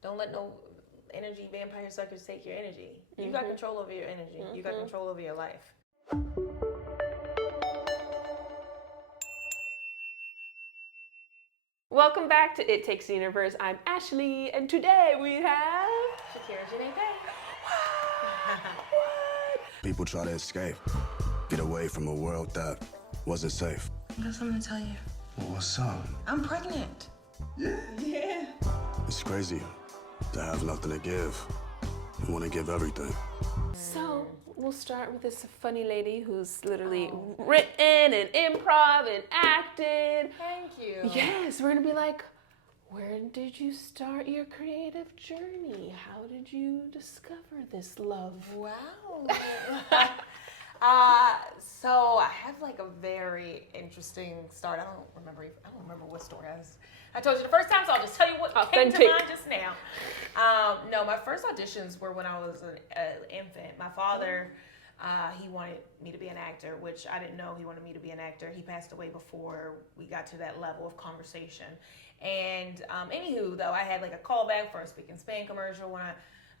Don't let no energy vampire suckers take your energy. You got control over your energy. You got control over your life. Welcome back to It Takes the Universe. I'm Ashley, and today we have Shakira Ja'Nai Paye. People try to escape, get away from a world that wasn't safe. I got something to tell you. Well, what's up? I'm pregnant. Yeah. It's crazy to have nothing to give and want to give everything. So, we'll start with this funny lady who's literally written and improv and acted. Thank you. Yes, we're gonna be like, where did you start your creative journey? How did you discover this love? Wow. So I have like a very interesting start. I don't remember what story I told you the first time, so I'll just tell you what came to mind just now. No, my first auditions were when I was an infant. My father, he wanted me to be an actor, which I didn't know he wanted me to be an actor. He passed away before we got to that level of conversation. And anywho, though, I had like a callback for a Speak and Span commercial when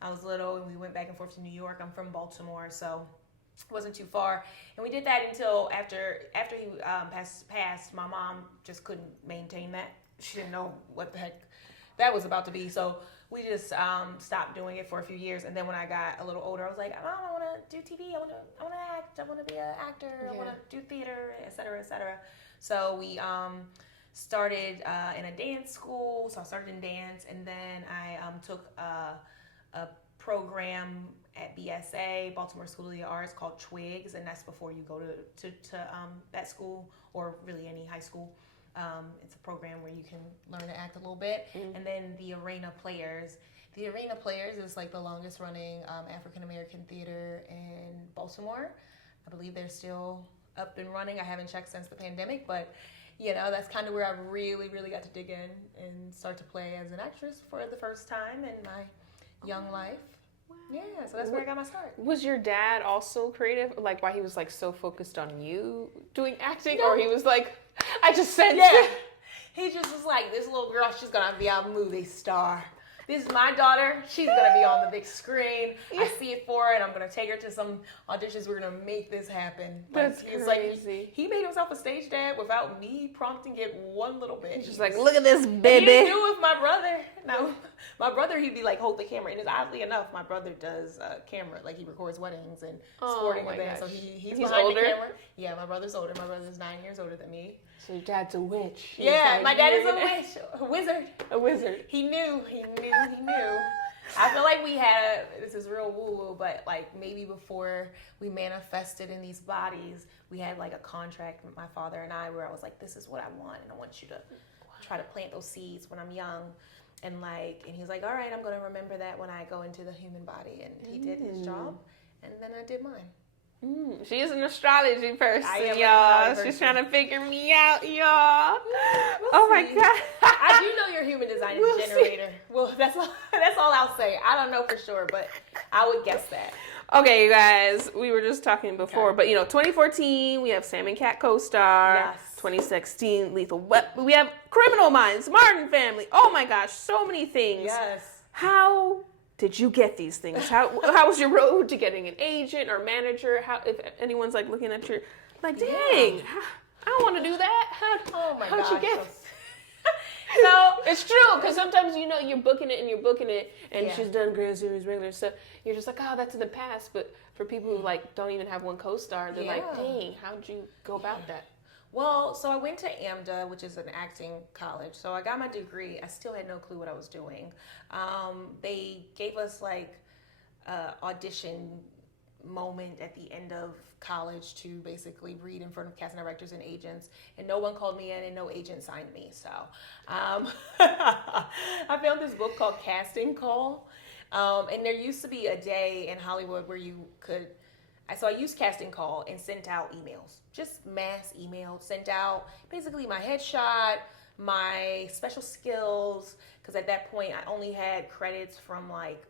I was little, and we went back and forth to New York. I'm from Baltimore, so it wasn't too far. And we did that until after he passed. My mom just couldn't maintain that. She didn't know what the heck that was about to be. So we just stopped doing it for a few years. And then when I got a little older, I was like, Mom, I want to do TV. I want to act. I want to be an actor. I want to do theater, et cetera, et cetera. So we started in a dance school. So I started in dance, and then I took a program at BSA, Baltimore School of the Arts, called Twigs, and that's before you go to that school, or really any high school. It's a program where you can learn to act a little bit. And then the Arena Players. The Arena Players is like the longest running African American theater in Baltimore. I believe they're still up and running. I haven't checked since the pandemic, but you know, that's kind of where I really, really got to dig in and start to play as an actress for the first time in my young life. Wow. Yeah, so that's where I got my start. Was your dad also creative? Like, why he was like so focused on you doing acting? No. Or he was like, I just said He just was like, this little girl, she's gonna be a movie star. This is my daughter. She's gonna be on the big screen. I see it for her, and I'm gonna take her to some auditions. We're gonna make this happen. That's crazy. Like, he made himself a stage dad without me prompting it one little bit. He's just like, look at this baby. He didn't do it with my brother. No, my brother, he'd be like, hold the camera. And it's oddly enough, my brother does camera. Like, he records weddings and sporting events. So he's behind older? the camera. Yeah, my brother's older. My brother's 9 years older than me. So your dad's a witch. Yeah, like, my dad is a witch, a wizard. A wizard. He knew. I feel like we had, this is real woo-woo, but like maybe before we manifested in these bodies, we had like a contract with my father and I where I was like, this is what I want, and I want you to try to plant those seeds when I'm young. And he's like, all right, I'm going to remember that when I go into the human body. And he did his job, and then I did mine. She is an astrology person, I am an y'all. astrology She's person. trying to figure me out, y'all. We'll my see. God. I do know your human design is We'll generator. Well, that's all I'll say. I don't know for sure, but I would guess that. Okay, you guys, we were just talking before, but 2014, we have Sam and Cat co-star. Yes. 2016, Lethal Weapon. We have Criminal Minds, Martin Family. Oh my gosh, so many things. Yes. How did you get these things? How was your road to getting an agent or manager? How, if anyone's like looking at your, like, dang, I don't want to do that. How'd you get? So it's true, because sometimes you're booking it, and she's done Grand Series regular stuff. You're just like, oh, that's in the past. But for people who like don't even have one co-star, they're like, dang, how'd you go about that? Well, so I went to AMDA, which is an acting college. So I got my degree. I still had no clue what I was doing. They gave us like audition moment at the end of college to basically read in front of casting directors and agents, and no one called me in and no agent signed me. So I found this book called Casting Call, and there used to be a day in Hollywood where you could, so I used Casting Call and sent out emails, just mass emails, sent out basically my headshot, my special skills, because at that point I only had credits from like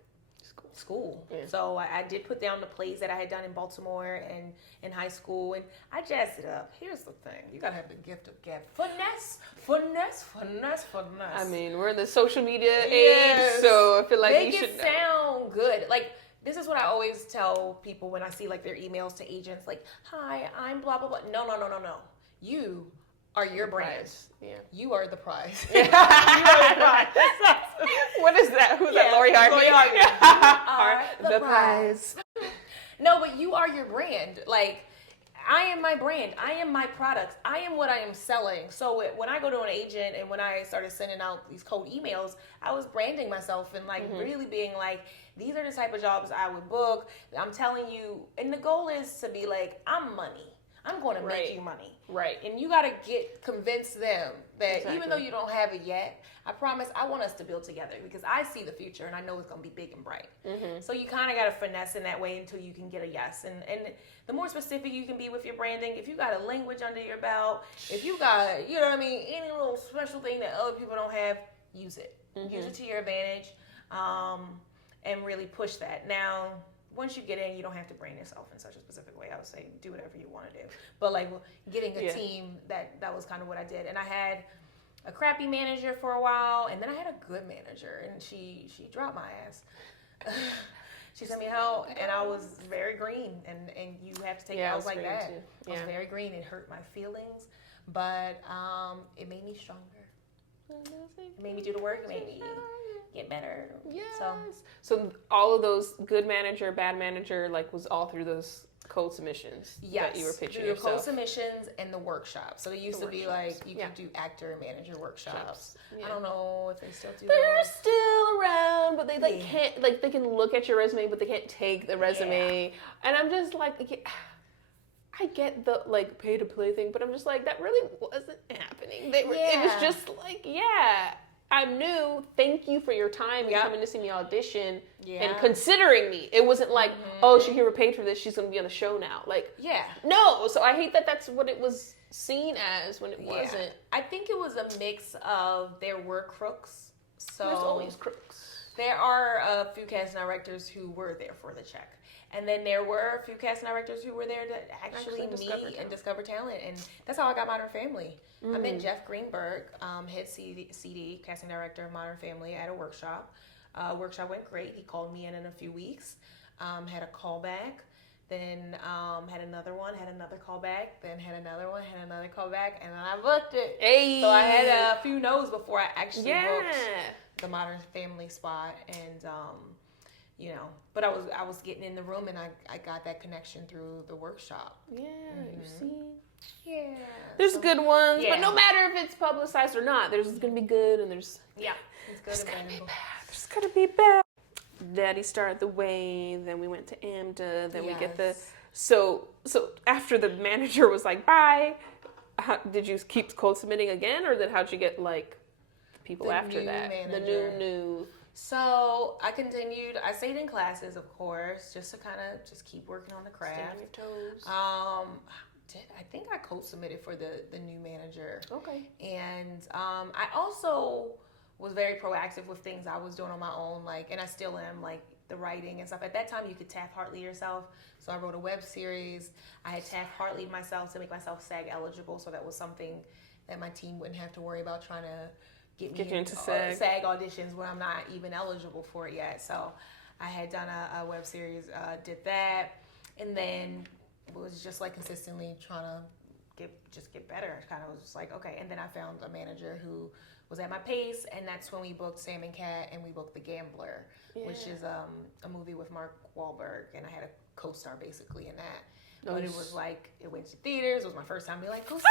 school. Yeah. So I did put down the plays that I had done in Baltimore and in high school, and I jazzed it up. Here's the thing. You gotta have the gift of gab. Finesse. I mean, we're in the social media age, so I feel like make you it should sound good. Like, this is what I always tell people when I see like their emails to agents, like, "Hi, I'm blah blah blah." No. You are your brand. Yeah. You are the prize. You are the prize. What is that? Who's that? Lori Harvey. The prize. No, but you are your brand. Like, I am my brand. I am my products. I am what I am selling. So when I go to an agent and when I started sending out these cold emails, I was branding myself and like really being like, these are the type of jobs I would book. I'm telling you, and the goal is to be like, I'm money. I'm going to make you money. Right. And you got to convince them that even though you don't have it yet, I promise I want us to build together because I see the future and I know it's going to be big and bright. So you kind of got to finesse in that way until you can get a yes. And the more specific you can be with your branding, if you got a language under your belt, if you got, you know what I mean, any little special thing that other people don't have, use it. Use it to your advantage and really push that. Now, once you get in, you don't have to brand yourself in such a specific way. I would say do whatever you want to do. But like getting a team, that was kind of what I did. And I had a crappy manager for a while, and then I had a good manager, and she dropped my ass. She sent me out, and I was very green, and you have to take it like that. I was very green. It hurt my feelings, but it made me stronger. It made me do the work. It made me get better. Yes. So all of those good manager, bad manager, like was all through those code submissions that you were pitching through yourself. Code submissions and the workshops. So it used to be like you could do actor and manager workshops. I don't know if they still do. They're still around, but they can't like they can look at your resume, but they can't take the resume. And I'm just like. I get the like pay to play thing, but I'm just like that really wasn't happening. It was just like, I'm new. Thank you for your time and coming to see me audition and considering me. It wasn't like, oh, Shakira paid for this. She's going to be on the show now. Like, no. So I hate that that's what it was seen as when it wasn't. I think it was a mix of there were crooks. So there's always crooks. There are a few casting directors who were there for the check. And then there were a few casting directors who were there to actually meet and discover talent. And that's how I got Modern Family. I met Jeff Greenberg, head CD, casting director of Modern Family, at a workshop. Workshop went great. He called me in a few weeks, had a callback, then had another one, had another callback, then had another one, had another callback, and then I booked it. Hey. So I had a few no's before I actually booked the Modern Family spot. And you know, but I was getting in the room and I got that connection through the workshop. Yeah, you see? Yeah. There's good ones, but no matter if it's publicized or not, there's going to be good and there's... Yeah, it's good and bad. There's going to be bad. Daddy started the way, then we went to AMDA, then we get the... So after the manager was like, bye, did you keep cold submitting again, or then how'd you get, like, people after that? Manager. The new... So I continued. I stayed in classes, of course, just to kind of just keep working on the craft. Stay on your toes. I think I co-submitted for the new manager. Okay. And I also was very proactive with things I was doing on my own, like, and I still am, like the writing and stuff. At that time, you could Taft-Hartley yourself. So I wrote a web series. I had Taft-Hartley myself to make myself SAG eligible, so that was something that my team wouldn't have to worry about trying to get me into SAG auditions where I'm not even eligible for it yet. So I had done a web series, did that, and then was just like consistently trying to get better. Kind of was just like, okay. And then I found a manager who was at my pace, and that's when we booked Sam and Cat, and we booked The Gambler, which is a movie with Mark Wahlberg, and I had a co-star basically in that. But it was like, it went to theaters. It was my first time being like, co-star.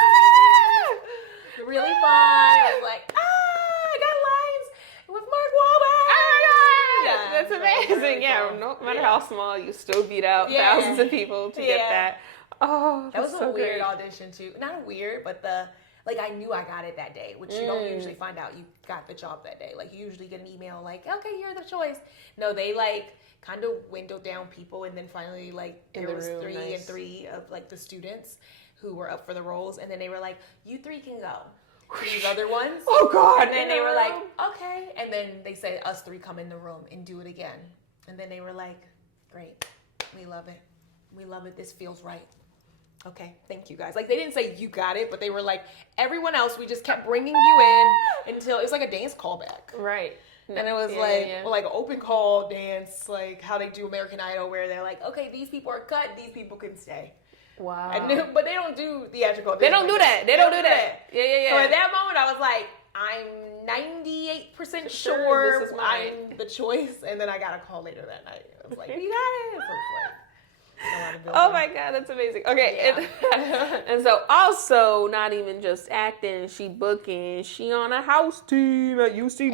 Really fun. I was like, I got lines with Mark Wahlberg. Oh my God, that's amazing. No matter how small, you still beat out thousands of people to get that. Oh, that was so a weird great. audition too. Not weird, but I knew I got it that day, which you don't usually find out you got the job that day. Like, you usually get an email like, okay, you're the choice. No, they like kind of windowed down people, and then finally like there was three of like the students who were up for the roles, and then they were like, you three can go. These other ones. Oh God. And then they were like, okay. And then they said, us three come in the room and do it again. And then they were like, great. We love it. We love it. This feels right. Okay, thank you guys. Like, they didn't say you got it, but they were like, everyone else, we just kept bringing you in until it was like a dance callback. Right. And it was like an open call dance, like how they do American Idol, where they're like, okay, these people are cut, these people can stay. Wow. But they don't do theatrical. They don't do that. They don't do that. Yeah. So at that moment, I was like, I'm 98% sure this is I'm the choice. And then I got a call later that night. I was like, you got it. So oh my God, that's amazing. Okay, yeah. and so also not even just acting, she booking, she on a house team at UCB.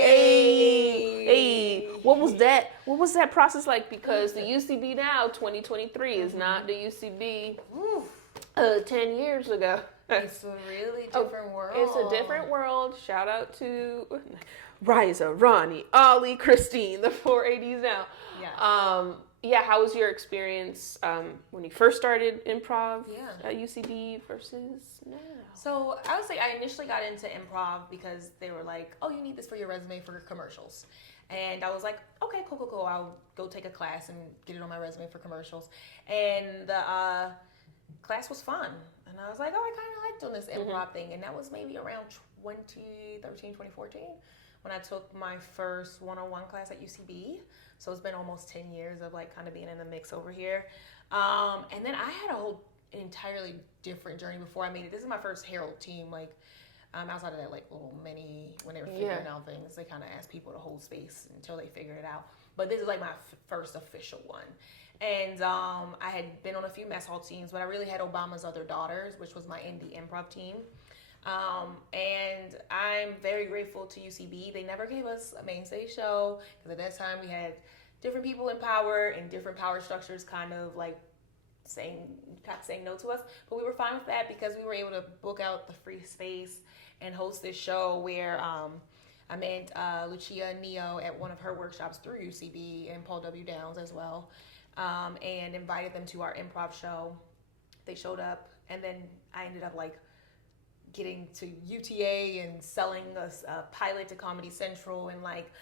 Hey. What was that? What was that process like? Because the UCB now, 2023, is not the UCB 10 years ago. It's a really different world. It's a different world. Shout out to Riza, Ronnie, Ollie, Christine, the 480s now. Yeah. How was your experience when you first started improv at UCB versus now? So I would say I initially got into improv because they were like, oh, you need this for your resume for commercials. And I was like, okay, cool. I'll go take a class and get it on my resume for commercials. And the class was fun. And I was like, oh, I kind of liked doing this improv thing. And that was maybe around 2013, 2014 when I took my first one-on-one class at UCB. So it's been almost 10 years of like kind of being in the mix over here. And then I had an entirely different journey before I made it. This is my first Herald team, like outside of that like little mini, when they were figuring out things, they kind of asked people to hold space until they figured it out. But this is like my first official one. And I had been on a few mess hall teams, but I really had Obama's Other Daughters, which was my indie improv team. And I'm very grateful to UCB. They never gave us a main stage show because at that time we had different people in power and different power structures kind of like saying no to us. But we were fine with that because we were able to book out the free space and host this show where I met Lucia and Neo at one of her workshops through UCB and Paul W. Downs as well, and invited them to our improv show. They showed up, and then I ended up like getting to UTA and selling a pilot to Comedy Central and like,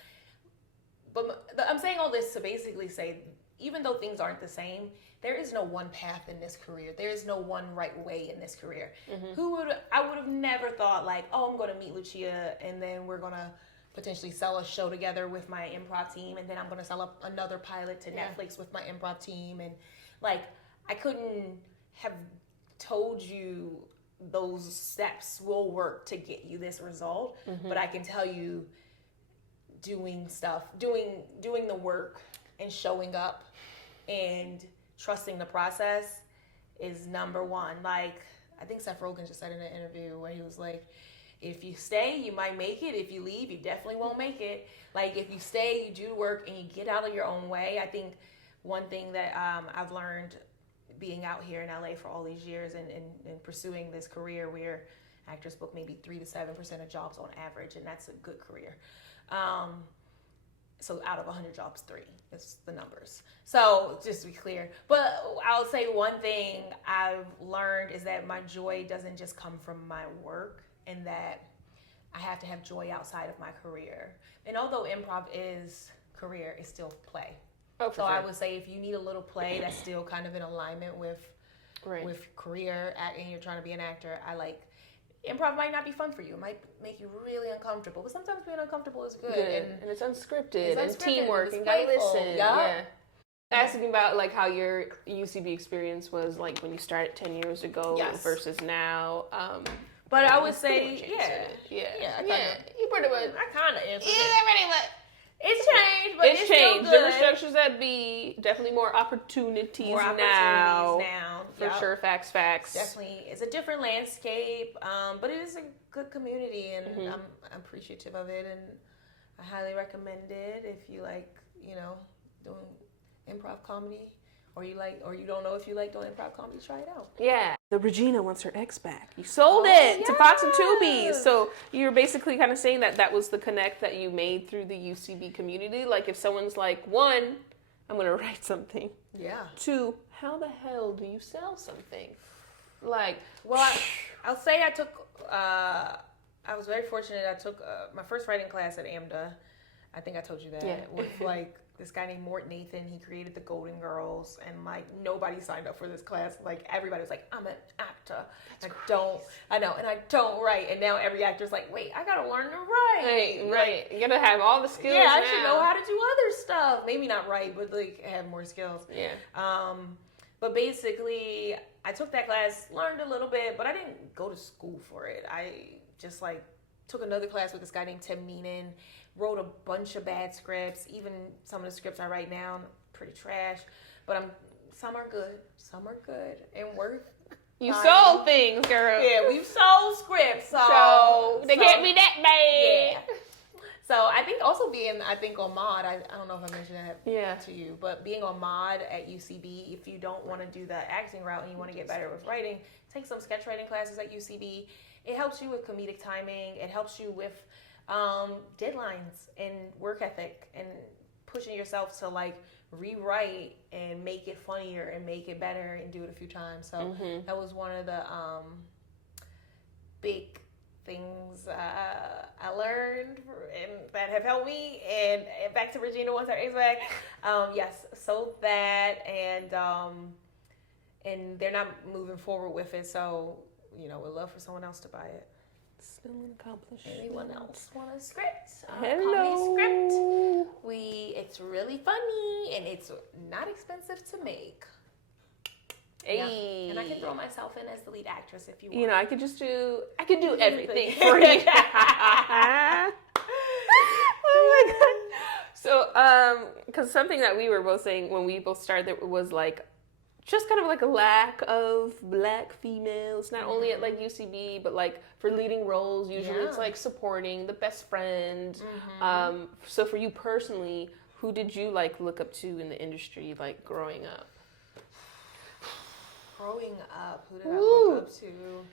but I'm saying all this to basically say, even though things aren't the same, there is no one path in this career. There is no one right way in this career. I would have never thought like, oh, I'm going to meet Lucia and then we're going to potentially sell a show together with my improv team, and then I'm going to sell another pilot to Netflix with my improv team. And like, I couldn't have told you those steps will work to get you this result, but I can tell you doing the work and showing up and trusting the process is number one. Like, I think Seth Rogen just said in an interview where he was like, if you stay, you might make it. If you leave, you definitely won't make it. Like, if you stay, you do work and you get out of your own way. I think one thing that I've learned being out here in LA for all these years and pursuing this career where actors book maybe 3 to 7% of jobs on average, and that's a good career. So out of 100 jobs, 3 is the numbers. So just to be clear. But I'll say one thing I've learned is that my joy doesn't just come from my work, and that I have to have joy outside of my career. And although improv is career, it's still play. Oh, so sure. I would say if you need a little play that's still kind of in alignment with career, and you're trying to be an actor, improv might not be fun for you. It might make you really uncomfortable, but sometimes being uncomfortable is good. And it's unscripted and teamwork and gotta listen. Yeah. Asking about like how your UCB experience was like when you started 10 years ago versus now. But I would say, you pretty much. I kind of answered it. It's changed, but it's changed. Still good. Different structures that be definitely more opportunities now. For sure, facts. Definitely, it's a different landscape, but it is a good community, and I'm appreciative of it, and I highly recommend it if you like, doing improv comedy. Or you don't know if you like doing improv comedy, try it out. Yeah. The Regina wants her ex back. You sold it to Fox and Tubi. So you're basically kind of saying that was the connect that you made through the UCB community. Like if someone's like, 1, I'm going to write something. Yeah. 2, how the hell do you sell something? Like, well, I'll say I was very fortunate. I took my first writing class at AMDA. I think I told you that. With like this guy named Mort Nathan. He created the Golden Girls, and like nobody signed up for this class. Like everybody was like, I'm an actor. actor. I don't write. And now every actor's like, wait, I gotta learn to write. Right. You gotta have all the skills. Yeah, I now. should know how to do other stuff. Maybe not write, but like have more skills. Yeah. But basically, I took that class, learned a little bit, but I didn't go to school for it. I just like took another class with this guy named Tim Meenan, wrote a bunch of bad scripts. Even some of the scripts I write now, pretty trash. But some are good and worth. You sold things, girl. Yeah, we've sold scripts. So they can't be that bad. Yeah. So I think also on mod, I don't know if I mentioned that to you, but being on mod at UCB, if you don't want to do the acting route and you want to get better with writing, take some sketch writing classes at UCB. It helps you with comedic timing. It helps you with deadlines and work ethic and pushing yourself to like rewrite and make it funnier and make it better and do it a few times. So that was one of the big things I learned and that have helped me. And back to Regina once her ex back. Yes, sold that and they're not moving forward with it. So we'd love for someone else to buy it. Still an accomplishment. Anyone else want a script? Hello. Script. It's really funny and it's not expensive to make. Hey. Yeah. And I can throw myself in as the lead actress if you want. I could do everything for you. Oh my god. So, because something that we were both saying when we both started was like, just kind of like a lack of black females, not only at like UCB, but like for leading roles. Usually it's like supporting, the best friend. So for you personally, who did you like look up to in the industry, like growing up? Growing up, who did I look up to?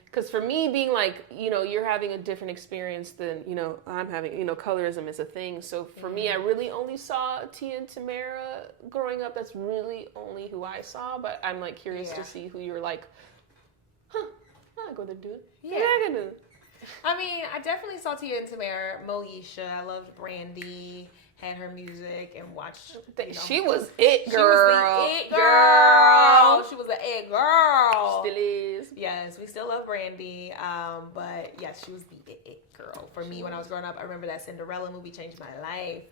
Because for me, being like, you're having a different experience than, I'm having, colorism is a thing. So for me, I really only saw Tia and Tamara growing up. That's really only who I saw. But I'm like curious to see who you're like, I go to do it. Yeah. I can do it. I mean, I definitely saw Tia and Tamara, Moesha. I loved Brandy. Had her music and watched. She was it girl. She was the it girl. She was the it girl. Still is. Yes, we still love Brandy. But yes, she was the it girl for me when I was growing up. I remember that Cinderella movie changed my life.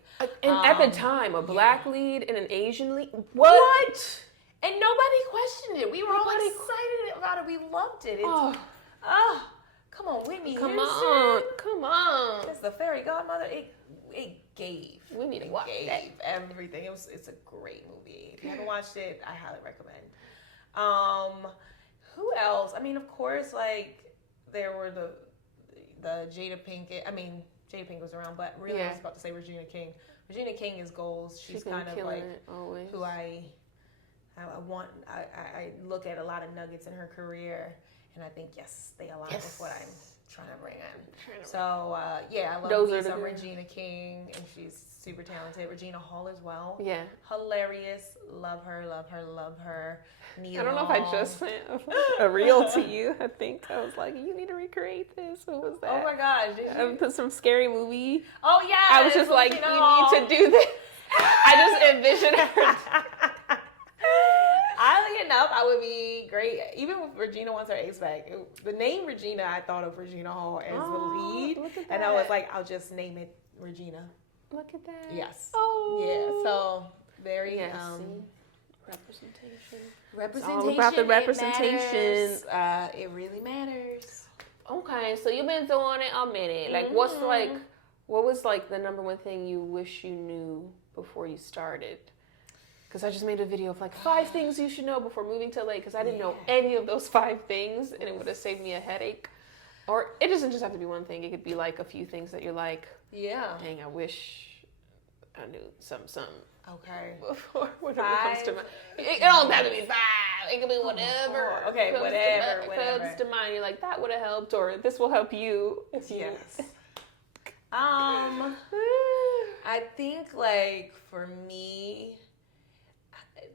And at the time, a black lead and an Asian lead. What? And nobody questioned it. We were all excited about it. We loved it. Come on, Whitney. Come on. It's the fairy godmother. It gave. We need to watch that. Everything. It's a great movie. If you haven't watched it, I highly recommend. Who else? I mean, of course, like there were the Jada Pinkett. I mean, Jada Pinkett was around, but really I was about to say Regina King. Regina King is goals. She's kind of like who I want. I look at a lot of nuggets in her career, and I think they align with what I'm trying to bring in. So I love some Regina King, and she's super talented. Regina Hall as well. Yeah, hilarious. Love her. Neil I don't know if I just sent a reel to you. I think I was like, you need to recreate this. What was that? Oh my gosh! Did you? Put some scary movie. Oh yeah. I was just like, you need to do this. I just envisioned her. Oddly enough, I would be great. Even with Regina wants her ace back. The name Regina, I thought of Regina Hall as the lead. Look at that. And I was like, I'll just name it Regina. Look at that. Yes. Oh. Yeah. So very representation. Representation. It's all about the representation. It really matters. Okay, so you've been doing it a minute. Like, what was like the number one thing you wish you knew before you started? Because I just made a video of like 5 things you should know before moving to LA, because I didn't know any of those 5 things, and it would have saved me a headache. Or it doesn't just have to be one thing. It could be like a few things that you're like, dang, I wish I knew some. Okay. Before whatever comes to mind. It don't have to be 5. It could be whatever. Okay, whatever. Comes to mind. You're like, that would have helped, or this will help you. Yes. I think like for me,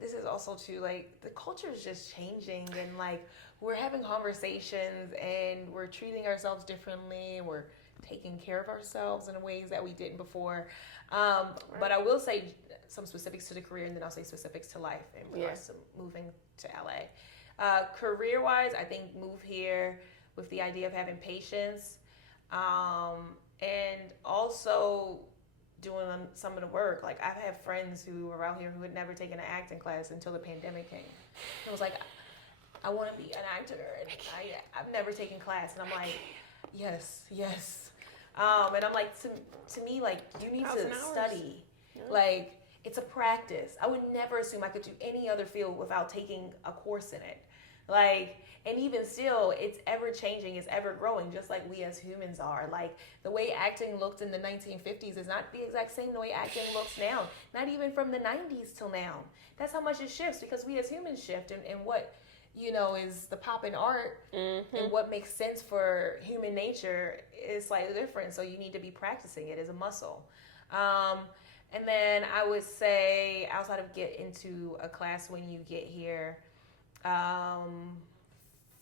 this is also too like the culture is just changing, and like we're having conversations and we're treating ourselves differently. We're taking care of ourselves in ways that we didn't before. But I will say some specifics to the career, and then I'll say specifics to life in regards to moving to LA. Career-wise, I think move here with the idea of having patience, and also doing some of the work. Like, I've had friends who are out here who had never taken an acting class until the pandemic came. It was like, I want to be an actor, and I've never taken class, and I'm like, yes. And I'm like, to me, like, you need to study. Yeah. Like, it's a practice. I would never assume I could do any other field without taking a course in it. Like, and even still, it's ever changing, it's ever growing, just like we as humans are. Like, the way acting looked in the 1950s is not the exact same the way acting looks now. Not even from the 90s till now. That's how much it shifts, because we as humans shift, and what, you know, is the pop in art, and what makes sense for human nature is slightly different. So you need to be practicing it as a muscle. And then I would say, outside of get into a class when you get here,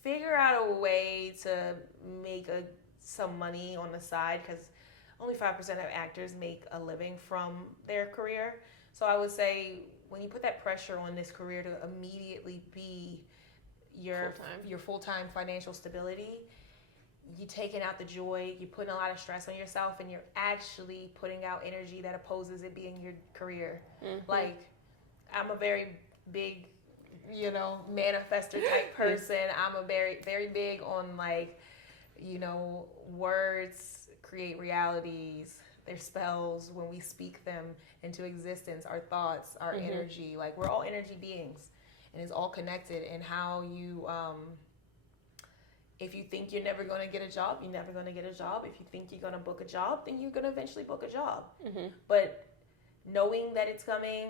figure out a way to make some money on the side, because only 5% of actors make a living from their career. So I would say, when you put that pressure on this career to immediately be your full-time financial stability, you're taking out the joy, you're putting a lot of stress on yourself, and you're actually putting out energy that opposes it being your career. Like, I'm a very big, you know, manifester type person. I'm a very, very big on, like, you know, words create realities. They're spells when we speak them into existence. Our thoughts, our energy, like, we're all energy beings, and it's all connected. And how you, if you think you're never going to get a job, you're never going to get a job. If you think you're going to book a job, then you're going to eventually book a job. But knowing that it's coming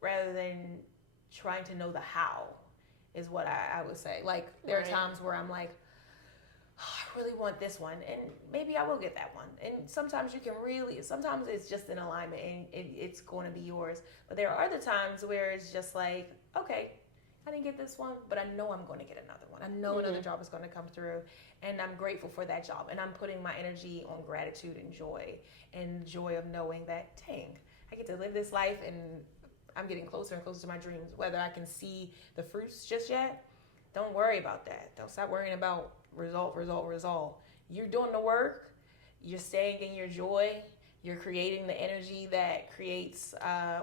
rather than trying to know the how is what I would say. Like, there are times where I'm like, I really want this one, and maybe I will get that one. And sometimes sometimes it's just an alignment, and it's going to be yours. But there are other times where it's just like, okay, I didn't get this one, but I know I'm going to get another one. I know another job is going to come through, and I'm grateful for that job. And I'm putting my energy on gratitude and joy of knowing that, dang, I get to live this life, and I'm getting closer and closer to my dreams. Whether I can see the fruits just yet, don't worry about that. Don't stop worrying about result. You're doing the work. You're staying in your joy. You're creating the energy that creates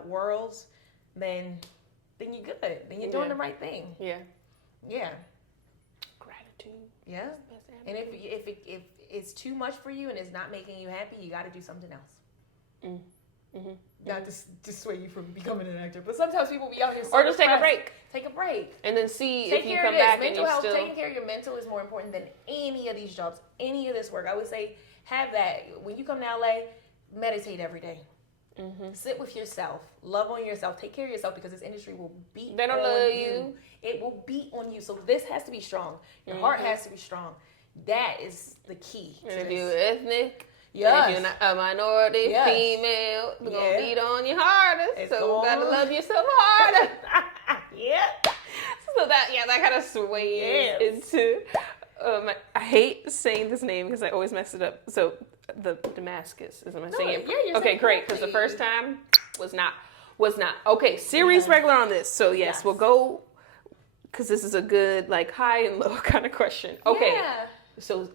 worlds. Then you're good. Then you're doing the right thing. Yeah. Gratitude. Yeah. And if it's too much for you and it's not making you happy, you got to do something else. Not to sway you from becoming an actor, but sometimes people be out here or just take a break. Take a break, and then see if you come back. Mental health, taking care of your mental is more important than any of these jobs, any of this work. I would say have that when you come to LA. Meditate every day. Sit with yourself. Love on yourself. Take care of yourself, because this industry will beat they don't on love you. It will beat on you. So this has to be strong. Your heart has to be strong. That is the key. And if you're ethnic, yes. if you're not a minority, female, they're gonna beat on you hardest. So you gotta love yourself harder. So that kind of sways into. I hate saying this name because I always mess it up. So the Demascus, am I saying it? Yeah, okay, great. Because the first time was not. Okay, series regular on this. So yes, we'll go. Because this is a good like high and low kind of question. Okay, so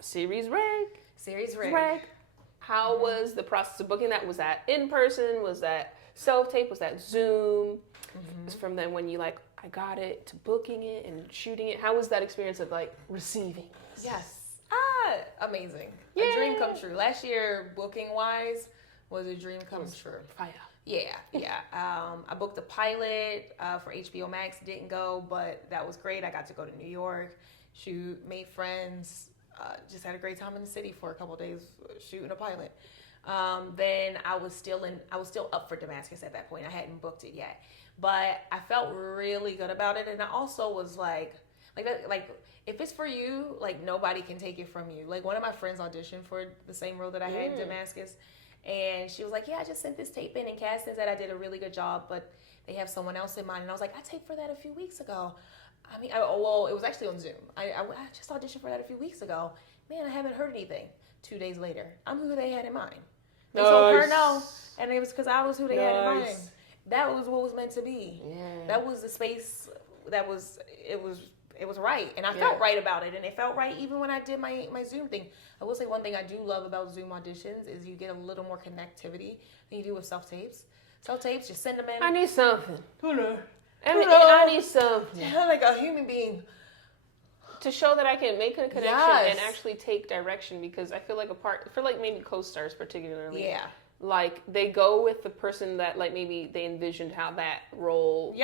series reg. How was the process of booking that? Was that in person? Was that self-tape? Was that Zoom? From then when you like, I got it, to booking it and shooting it. How was that experience of like receiving? Yes. Amazing. A dream come true. Last year, booking wise, was a dream come true. Fire. Yeah. I booked a pilot for HBO Max. Didn't go, but that was great. I got to go to New York, shoot, made friends, just had a great time in the city for a couple of days shooting a pilot. Then I was still up for Demascus at that point. I hadn't booked it yet, but I felt really good about it. And I also was like if it's for you, like nobody can take it from you. Like one of my friends auditioned for the same role that I had in Demascus, and she was like, "Yeah, I just sent this tape in, and casting said I did a really good job, but they have someone else in mind." And I was like, "I taped for that a few weeks ago." I mean, it was actually on Zoom. I just auditioned for that a few weeks ago. Man, I haven't heard anything. 2 days later, I'm who they had in mind. They told her no, and it was because I was who they had in mind. That was what was meant to be. Yeah. That was the space it was right, and I felt right about it, and it felt right even when I did my Zoom thing. I will say one thing I do love about Zoom auditions is you get a little more connectivity than you do with self-tapes. Self-tapes, just send them in. I need something. Hello. I need something. Like a human being. To show that I can make a connection and actually take direction, because I feel like for like maybe co-stars particularly. Yeah. Like they go with the person that like maybe they envisioned how that role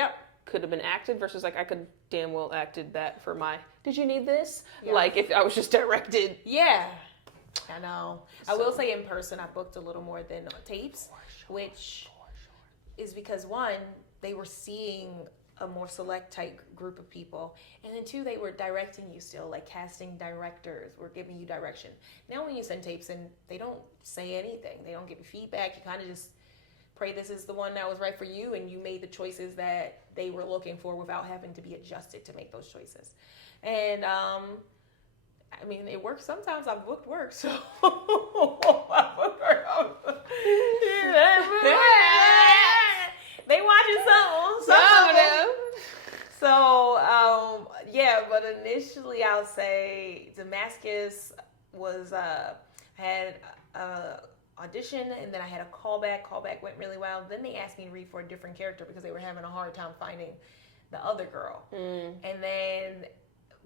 could have been acted versus like I could damn well acted that for my, did you need this? Yeah. Like if I was just directed. Yeah. I know. So, I will say in person I booked a little more than tapes, which is because one, they were seeing a more select type group of people, and then two, they were directing you still, like casting directors were giving you direction. Now when you send tapes in, they don't say anything, they don't give you feedback, you kind of just pray this is the one that was right for you, and you made the choices that they were looking for without having to be adjusted to make those choices. And I mean, it works. Sometimes I've booked work, so I booked work. They watching some of them. So, but initially I'll say Demascus was, had audition, and then I had a callback. Callback went really well. Then they asked me to read for a different character because they were having a hard time finding the other girl. And then,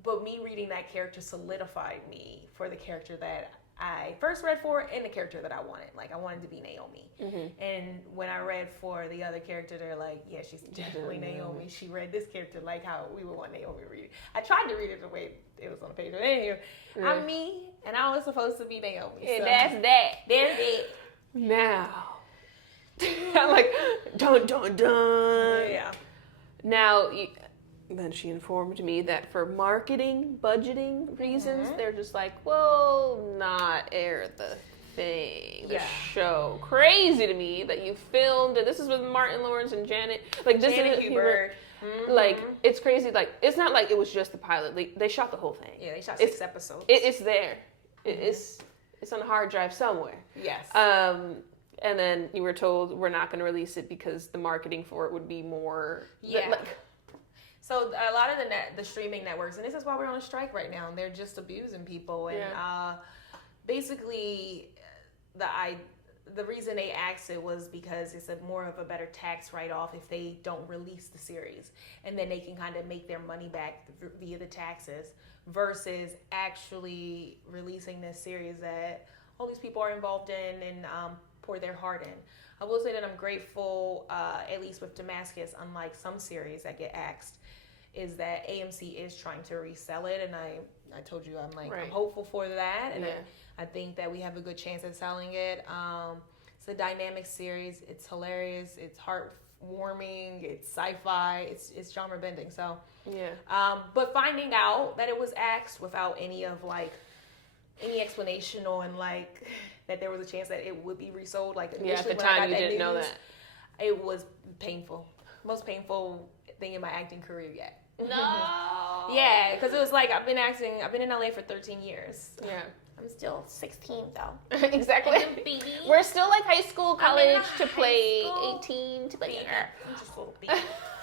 but me reading that character solidified me for the character that I first read for and the character that I wanted. Like, I wanted to be Naomi. And when I read for the other character, they're like, yeah, she's definitely Naomi. She read this character like how we would want Naomi to read it. I tried to read it the way it was on the page. But anyway, I'm me, and I was supposed to be Naomi. And so that's that. There's it. Now. I'm like, dun, dun, dun. Yeah. Now, then she informed me that for marketing, budgeting reasons, they're just like, well, not air the thing, the show. Crazy to me that you filmed, and this is with Martin Lawrence and Janet. Like, this Janet is Hubert. Like, it's crazy. Like, it's not like it was just the pilot. They shot the whole thing. Yeah, they shot 6 episodes. It's there. It's on a hard drive somewhere. Yes. And then you were told we're not going to release it because the marketing for it would be more. So a lot of the streaming networks, and this is why we're on a strike right now, and they're just abusing people. And basically, the reason they asked it was because it's more of a better tax write-off if they don't release the series, and then they can kind of make their money back via the taxes versus actually releasing this series that all these people are involved in and pour their heart in. I will say that I'm grateful, at least with Demascus, unlike some series that get axed, is that AMC is trying to resell it, and I told you I'm hopeful for that, and I think that we have a good chance at selling it. It's a dynamic series. It's hilarious. It's heartwarming. It's sci-fi. It's genre bending. So but finding out that it was axed without any explanation on that there was a chance that it would be resold. Like at the time you didn't know that. It was painful. Most painful thing in my acting career yet. No. Yeah, because it was like I've been in LA for 13 years. Yeah. I'm still 16 though. Exactly. We're still like high school, college to play, 18 to play. I'm just a little baby.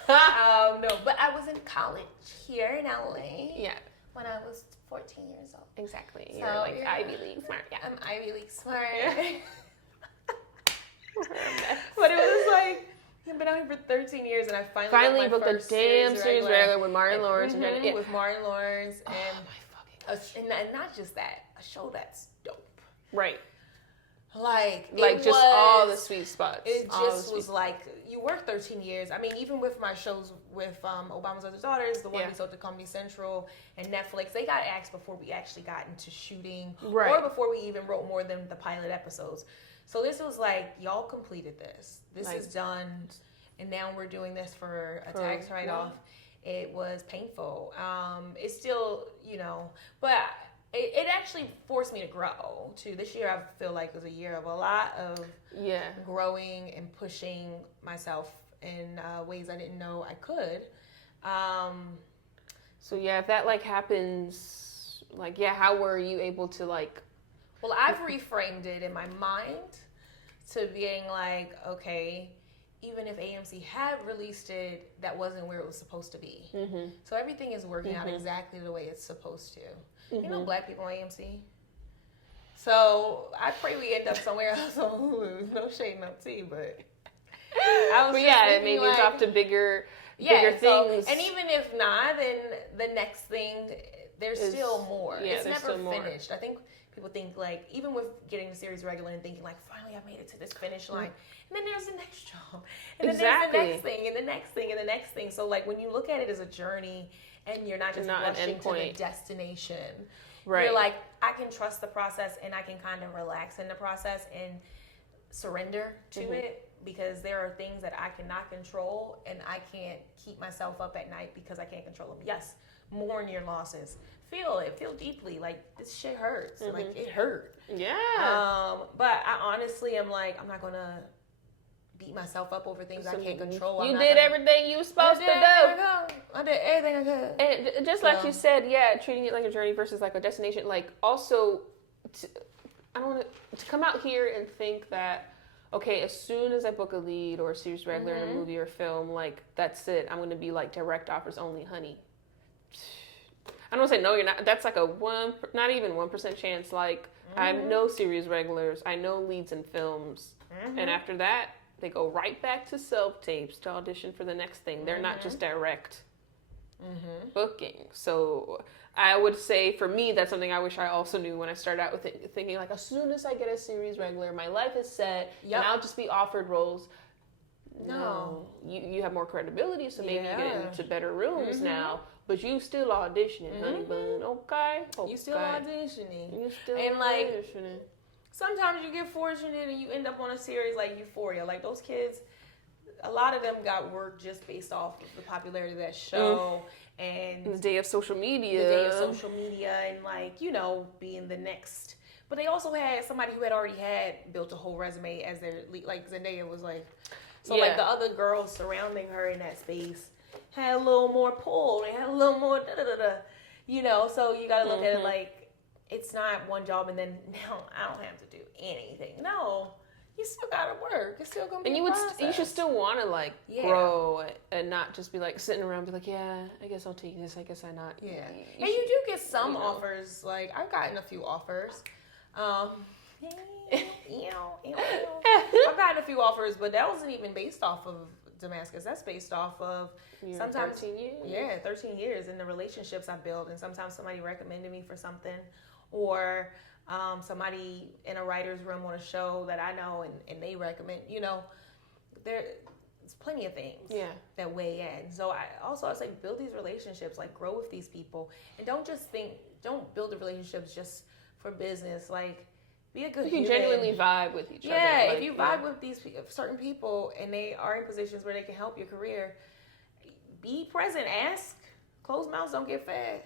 No, but I was in college here in LA. Yeah. When I was 14 years old. Exactly. So you're like Ivy League smart. Yeah. I'm Ivy League smart. But it was like, I've been out here for 13 years, and I finally booked a damn series regular with Martin Lawrence and Janet. With Martin Lawrence and my fucking and not just that, a show that's dope. Right. Like just all the sweet spots. It just was like, you work 13 years. I mean, even with my shows with Obama's Other Daughters, the one we sold to Comedy Central and Netflix, they got axed before we actually got into shooting, or before we even wrote more than the pilot episodes. So this was like, y'all completed this. This is done, and now we're doing this for a tax write-off. It was painful. It's still, but it actually forced me to grow too. This year I feel like was a year of a lot of growing and pushing myself in ways I didn't know I could. So if that happens, how were you able to Well, I've reframed it in my mind to being like, okay, even if AMC had released it, that wasn't where it was supposed to be. Mm-hmm. So everything is working out exactly the way it's supposed to. Mm-hmm. You know, black people on AMC. So I pray we end up somewhere else on Hulu. No shade, no tea, but I was maybe like, drop to bigger things. And even if not, then the next thing, there's still more. Yeah, it's never still finished. I think people think like, even with getting the series regular and thinking like, finally I made it to this finish line. And then there's the next job. And then there's the next thing and the next thing and the next thing. So like when you look at it as a journey and you're not just rushing to the destination, you're like, I can trust the process and I can kind of relax in the process and surrender to it, because there are things that I cannot control and I can't keep myself up at night because I can't control them. Yes, mourn your losses. Feel deeply. Like, this shit hurts. Like, it hurt. Yeah. But I honestly am like, I'm not going to beat myself up over things I can't control. You did everything you were supposed to do. I did everything I could. And just like you said, treating it like a journey versus like a destination. Like, also, I don't want to come out here and think that, okay, as soon as I book a lead or a series regular in a movie or film, like, that's it. I'm going to be like direct offers only, honey. I don't say no, you're not. That's like not even 1% chance. Like, I know series regulars. I know leads in films. And after that, they go right back to self-tapes to audition for the next thing. They're not just direct booking. So I would say, for me, that's something I wish I also knew when I started out with it, thinking like, as soon as I get a series regular, my life is set, and I'll just be offered roles. No. You have more credibility, so maybe you get into better rooms now, but you still auditioning, honey bun. Okay? You still auditioning. Auditioning. Sometimes you get fortunate and you end up on a series like Euphoria. Like, those kids, a lot of them got work just based off of the popularity of that show. And the day of social media. And, like, you know, being the next. But they also had somebody who had already built a whole resume as their lead. Like, Zendaya was like, like, the other girls surrounding her in that space had a little more pull. They had a little more you know, so you got to look at it like, it's not one job and then now I don't have to do anything. No, you still gotta work. It's still gonna be. And you should still want to like grow and not just be like sitting around and be like, yeah, I guess I'll take this. I guess I'm not. Yeah, and you do get some offers. Like, I've gotten a few offers. I've gotten a few offers, but that wasn't even based off of Demascus. That's based off of sometimes 13 years. Yeah, 13 years in the relationships I built, and sometimes somebody recommended me for something, or somebody in a writer's room on a show that I know and they recommend. You know, there's plenty of things that weigh in. So I say, build these relationships, like, grow with these people, and don't build the relationships just for business. Like, be a good human. You can genuinely vibe with each other. Yeah, if you vibe with these certain people and they are in positions where they can help your career, be present. Ask. Closed mouths don't get fed.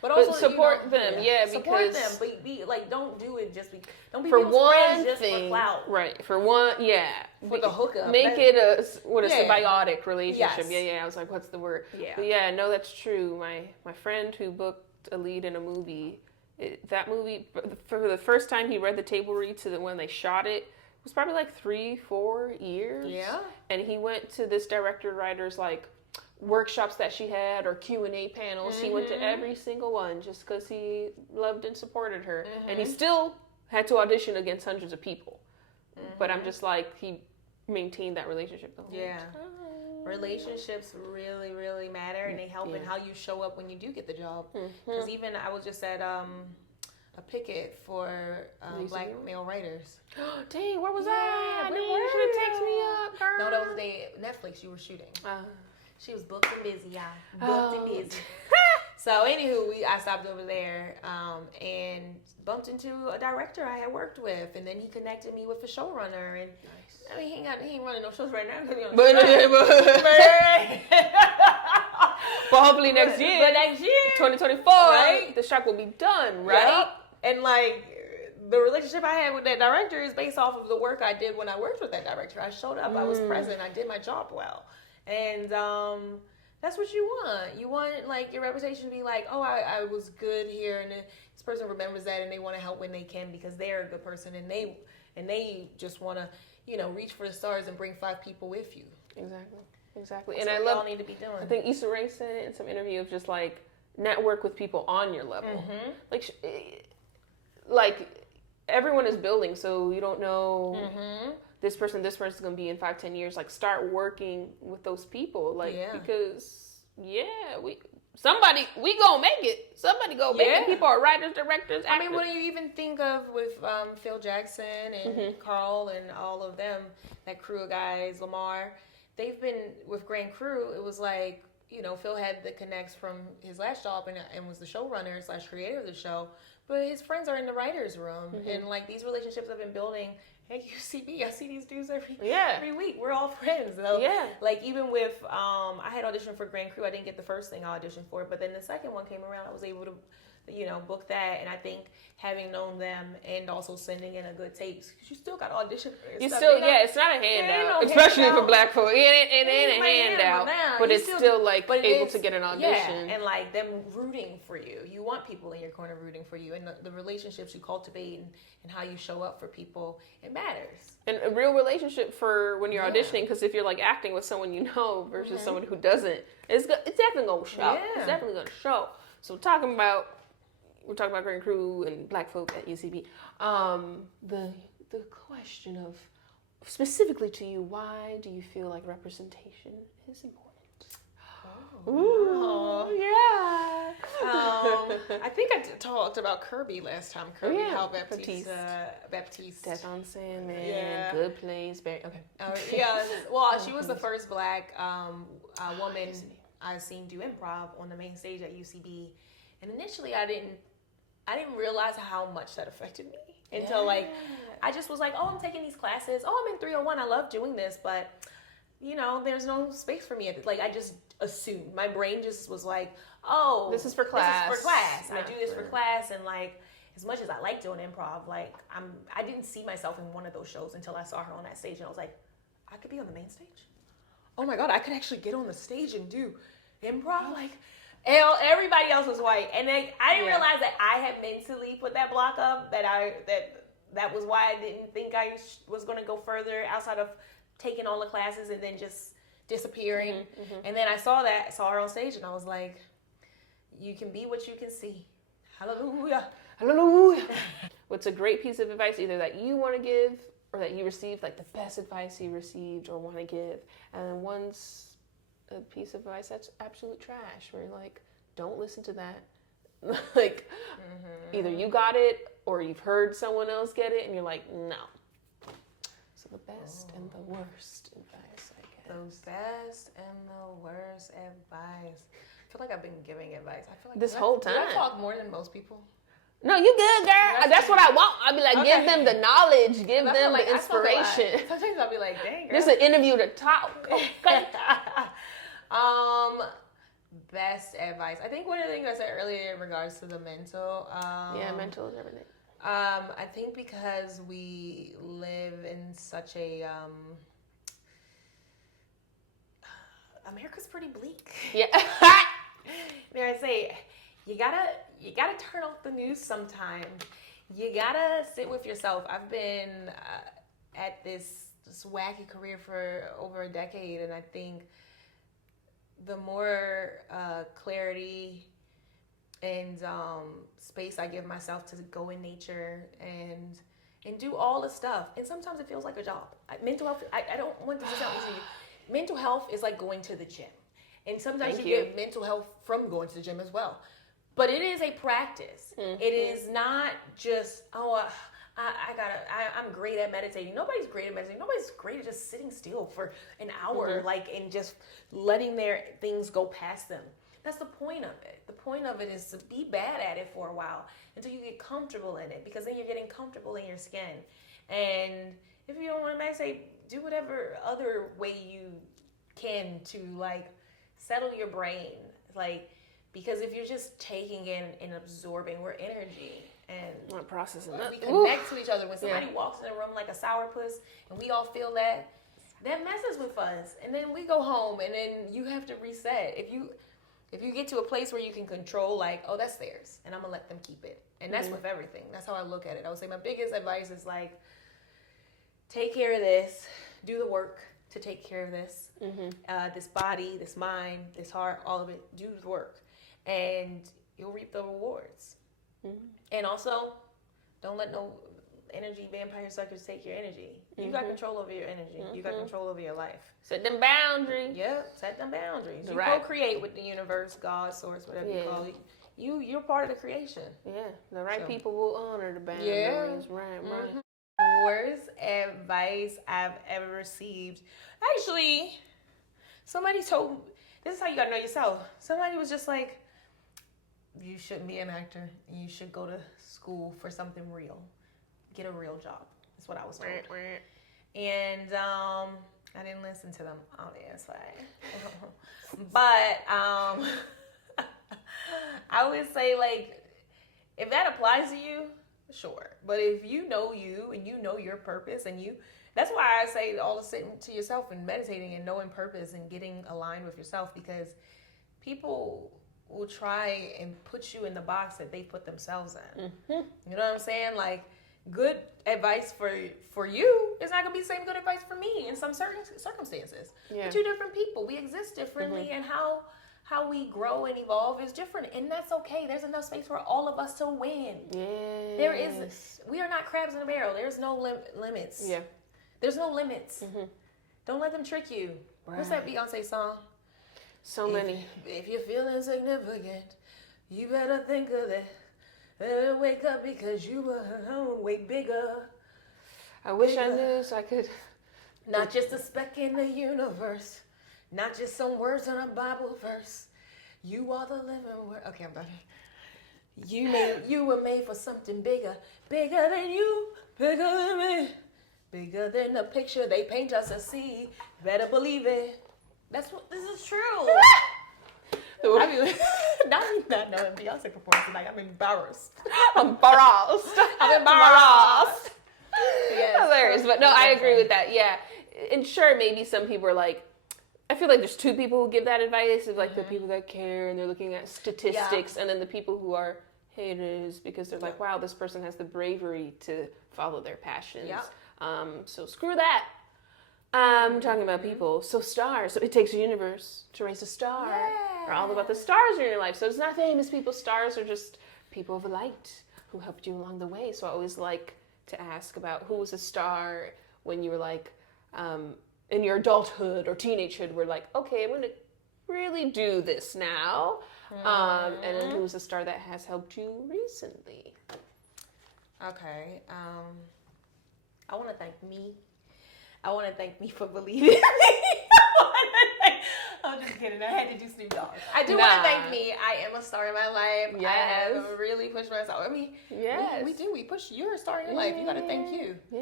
But also support them, support because them. Be like, don't do it don't be for people's one friends just thing, for clout. Right? For one, for the hookup. Make it a symbiotic relationship. Yes. I was like, what's the word? Yeah. But no, that's true. My friend who booked a lead in a movie, that movie, for the first time he read the table read to when they shot it, was probably like 3-4 years. Yeah. And he went to this director-writer's like workshops that she had, or Q&A panels. He went to every single one just because he loved and supported her. And he still had to audition against hundreds of people. But I'm just like, he maintained that relationship the whole time. Relationships really, really matter, and they help in how you show up when you do get the job. Because even I was just at a picket for black male writers. Dang, where was that? You should have texted me up, girl. No, that was the day Netflix you were shooting. She was booked and busy, y'all. Booked and busy. So, anywho, I stopped over there and bumped into a director I had worked with, and then he connected me with a showrunner. And I mean, he ain't running no shows right now. But hopefully next year. But next year, 2024, right? The shock will be done, right? Yep. And like, the relationship I had with that director is based off of the work I did when I worked with that director. I showed up, I was present, I did my job well. And that's what you want. You want, like, your reputation to be like, oh, I was good here, and this person remembers that, and they want to help when they can because they're a good person, and they just want to, reach for the stars and bring 5 people with you. Exactly. That's And what I y'all love. need to be doing. I think Issa Rae said it in some interview of just like network with people on your level. Like everyone is building, so you don't know this person's going to be in 5-10 years. Like start working with those people, because we gonna make it. Somebody go make it. People are writers, directors, actors. I mean, what do you even think of with Phil Jackson and Carl and all of them, that crew of guys, Lamar? They've been with Grand Crew. It was like, Phil had the connects from his last job and was the showrunner / creator of the show. But his friends are in the writer's room. And like these relationships I've been building at UCB. I see these dudes every week. We're all friends. So, like even with, I had auditioned for Grand Crew. I didn't get the first thing I auditioned for. But then the second one came around. I was able to, book that. And I think having known them and also sending in a good tapes, because you still got to audition for this stuff. It's not a handout. Especially for black folk. It ain't a handout. But it's still like able to get an audition. Yeah, and like them rooting for you. You want people in your corner rooting for you. And the relationships you cultivate and how you show up for people, it matters. And a real relationship for when you're auditioning, because if you're like acting with someone you know versus someone who doesn't, it's definitely going to show. Yeah. It's definitely going to show. So we're talking about Grand Crew and black folk at UCB. The question of, specifically to you, why do you feel like representation is important? Yeah. I think I talked about Kirby last time. Kirby, how Baptiste. That's on Sandman. Yeah. Good place. Okay. Well, she was the first black woman I've seen do improv on the main stage at UCB, and initially I didn't realize how much that affected me until I just was like, I'm taking these classes. I'm in 301. I love doing this, but there's no space for me. I just assumed. My brain just was like, this is for class. I do this for class, and as much as I like doing improv, I didn't see myself in one of those shows until I saw her on that stage, and I was like, I could be on the main stage. Oh my God, I could actually get on the stage and do improv. Everybody else was white, and I didn't realize that I had mentally put that block up. That was why I didn't think I was going to go further outside of taking all the classes and then just disappearing. And then I saw her on stage, and I was like, you can be what you can see. Hallelujah. Hallelujah. What's a great piece of advice either that you want to give or that you received, like the best advice you received or want to give? And then one's a piece of advice that's absolute trash, where you're like, don't listen to that. Either you got it or you've heard someone else get it and you're like, no. So the best and the worst advice, I guess. The best and the worst advice. I feel like I've been giving advice. I feel like this whole time. Do I talk more than most people? No, you good, girl. That's what I want. I'll be like, give them the knowledge, give them the inspiration. Sometimes I'll be like, dang, girl. This is an interview to talk. Okay. Best advice. I think one of the things I said earlier in regards to the mental. Mental is everything. I think because we live in such a America's pretty bleak. Yeah. I say, you gotta turn off the news sometime. You gotta sit with yourself. I've been at this wacky career for over a decade, and I think the more clarity and space I give myself to go in nature and do all the stuff, and sometimes it feels like a job. Mental health, I don't want to sound easy. Mental health is like going to the gym, and sometimes you get mental health from going to the gym as well. But it is a practice. Mm-hmm. It is not just, I'm great at meditating. Nobody's great at meditating. Nobody's great at just sitting still for an hour, and just letting their things go past them. That's the point of it. The point of it is to be bad at it for a while until you get comfortable in it, because then you're getting comfortable in your skin. And if you don't want to meditate, do whatever other way you can to settle your brain. Because if you're just taking in and absorbing, we're energy. And not processing we connect to each other. When somebody walks in a room like a sourpuss and we all feel that messes with us. And then we go home, and then you have to reset. If you get to a place where you can control, that's theirs, and I'm going to let them keep it. And that's with everything. That's how I look at it. I would say my biggest advice is, take care of this, do the work to take care of this, this body, this mind, this heart, all of it, do the work, and you'll reap the rewards. And also, don't let no energy vampire suckers take your energy. You got control over your energy. You got control over your life. Set them boundaries. Yep, set them boundaries. You Right. co-create with the universe, God, source, whatever you call it. You're part of the creation. Yeah, the right people will honor the boundaries. Yeah. Right. Worst advice I've ever received. Actually, somebody told me, this is how you gotta know yourself. Somebody was just like, you shouldn't be an actor. You should go to school for something real. Get a real job. That's what I was told. And I didn't listen to them, obviously. But I would say, like, if that applies to you, sure. But if you know you and you know your purpose and that's why I say all the sitting to yourself and meditating and knowing purpose and getting aligned with yourself, because people will try and put you in the box that they put themselves in. You know what I'm saying? Like, good advice for you is not going to be the same good advice for me in some certain circumstances. Yeah. We're two different people. We exist differently, and how we grow and evolve is different, and that's okay. There's enough space for all of us to win. Yes. We are not crabs in a barrel. There's no limits. Yeah. There's no limits. Don't let them trick you. Right. What's that Beyonce song? So many. If you're feeling significant, you better think of that. Better wake up because you will way bigger. I wish I knew so I could. Not just a speck in the universe. Not just some words in a Bible verse. You are the living word. Okay, I'm done. You were made for something bigger. Bigger than you. Bigger than me. Bigger than the picture they paint us to see. Better believe it. This is true. I mean, not knowing Beyonce performance tonight. I'm embarrassed. I'm embarrassed. Yes. Hilarious. But no, I agree with that. Yeah. And sure, maybe some people are like, I feel like there's two people who give that advice. Of like the people that care and they're looking at statistics, and then the people who are haters because they're like, wow, this person has the bravery to follow their passions. Yeah. So screw that. I'm talking about people. So stars. So it takes a universe to raise a star. Yeah. We're all about the stars in your life. So it's not famous people. Stars are just people of light who helped you along the way. So I always like to ask about who was a star when you were like, in your adulthood or teenagehood, we're like, okay, I'm going to really do this now. And then who's a star that has helped you recently? Okay. I want to thank me. I want to thank me for believing in me. I'm just kidding. I had to do Snoop Dogg. I do want to thank me. I am a star in my life. Yes. I have really pushed myself. I mean, Yes. we do. We push. You're a star in your life. You got to thank you. Yeah.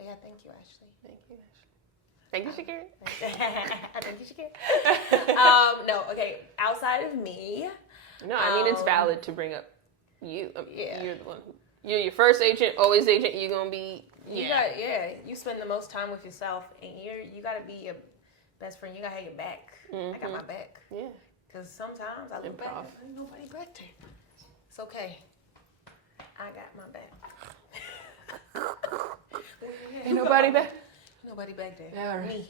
Yeah, thank you, Ashley. Thank you, Ashley. Thank you, Shakira. Thank you, Shakira. No, okay. Outside of me. No, I mean, it's valid to bring up you. I mean, Yeah. You're the one. You're your first agent, always agent. You're going to be... You spend the most time with yourself, and you got to be your best friend. You got to have your back. I got my back. Yeah. Because sometimes I look back Improv. and there's nobody back there. It's okay. I got my back. Ain't nobody back? Nobody back there. All right. Me.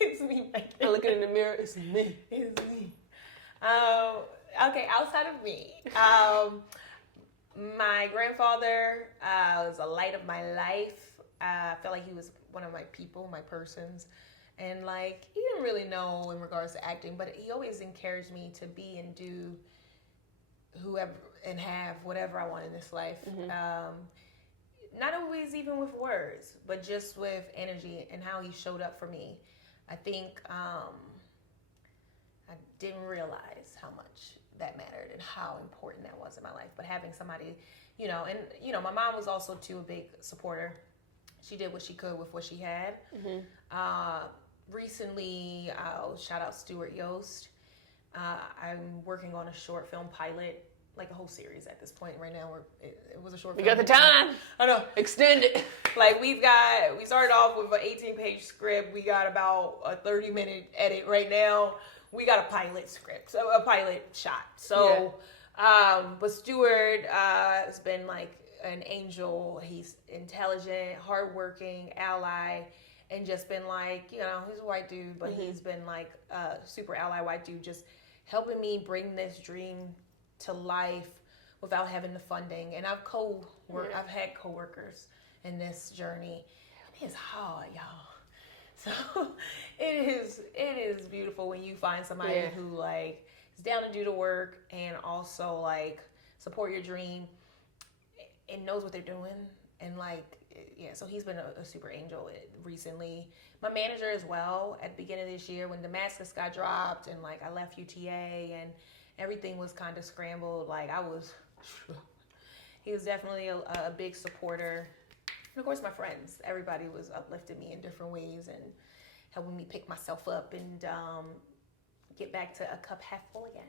It's me back there. I look in the mirror, it's me. It's me. Okay, outside of me. My grandfather was a light of my life. I felt like he was one of my people, my persons. And like, he didn't really know in regards to acting, but he always encouraged me to be and do whoever and have whatever I want in this life. Not always even with words, but just with energy and how he showed up for me. I think I didn't realize how much that mattered and how important that was in my life. But having somebody, my mom was also too a big supporter. She did what she could with what she had. Recently, I'll shout out Stuart Yost. I'm working on a short film pilot, like a whole series at this point. Right now, it was a short film. You got the time. I know. Extend it. Like we started off with an 18-page script. We got about a 30-minute edit right now. We got a pilot script, so a pilot shot. So, but Stuart has been like an angel. He's intelligent, hardworking, ally, and just been like, you know, he's a white dude, but he's been like a super ally white dude, just helping me bring this dream to life without having the funding. And I've had coworkers in this journey. It is hard, y'all. So it is beautiful when you find somebody who like is down to do the work and also like support your dream and knows what they're doing. And like, yeah, so he's been a super angel recently. My manager as well, at the beginning of this year when Demascus got dropped and like I left UTA and everything was kind of scrambled, like he was definitely a big supporter. And of course my friends, everybody was uplifting me in different ways and helping me pick myself up and get back to a cup half full again.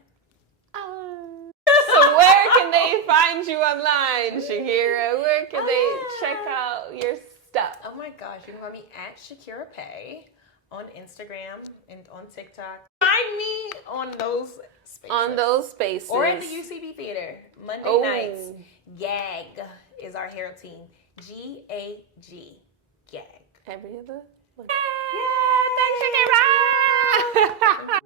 So where can they find you online, Shakira? Where can they check out your stuff? Oh my gosh, you can find me at Shakira Paye on Instagram and on TikTok. Find me on those spaces. Or at the UCB Theater. Monday nights. GAG is our hair team. GAG. GAG. Every other? Yeah, thanks, Shakira!